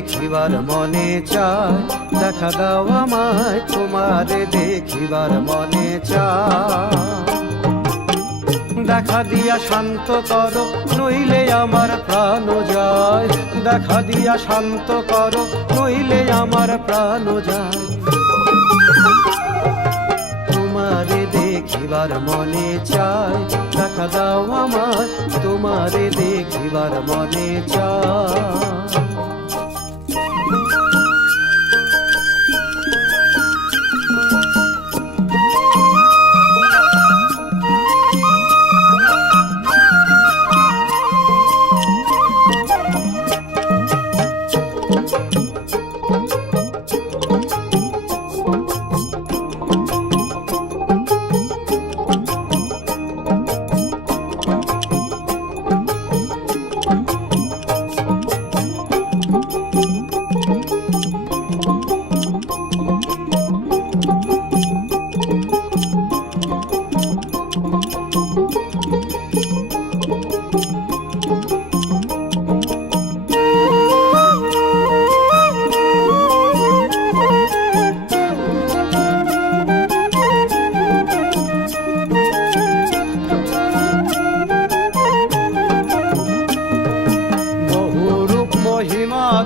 দেখিবার মনে চায়, দেখা দাও আমায় তোমারে দেখিবার মনে চায়। দেখা দিয়া শান্ত করো নইলে আমার প্রাণ যায়, দেখা দিয়া শান্ত করো নইলে আমার প্রাণ যায়। তোমারে দেখিবার মনে চায়, দেখা দাও আমায় তোমারে দেখিবার মনে চায়।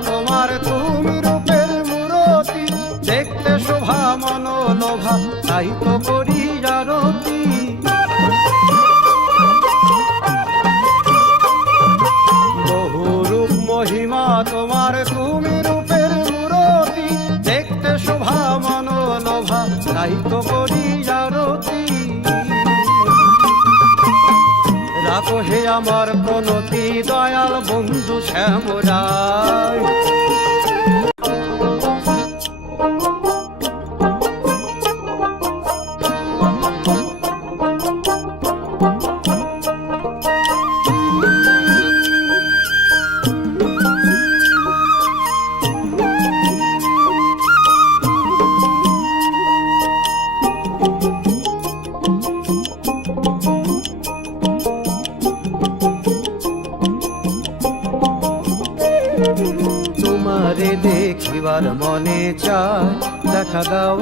তোমার তুমি রূপের মূরতি, দেখতে শোভা মনোলোভা তাই তো করি আরতি। বহু রূপ মহিমা তোমার তুমি রূপের মূরতি, দেখতে শোভা মনোলোভা তাই তো করি আরতি। রাখো হে আমার প্রণতি দয়াল বন্ধু শ্যামরায়। তোমারে দেখিবার মনে চায়, দেখা দাও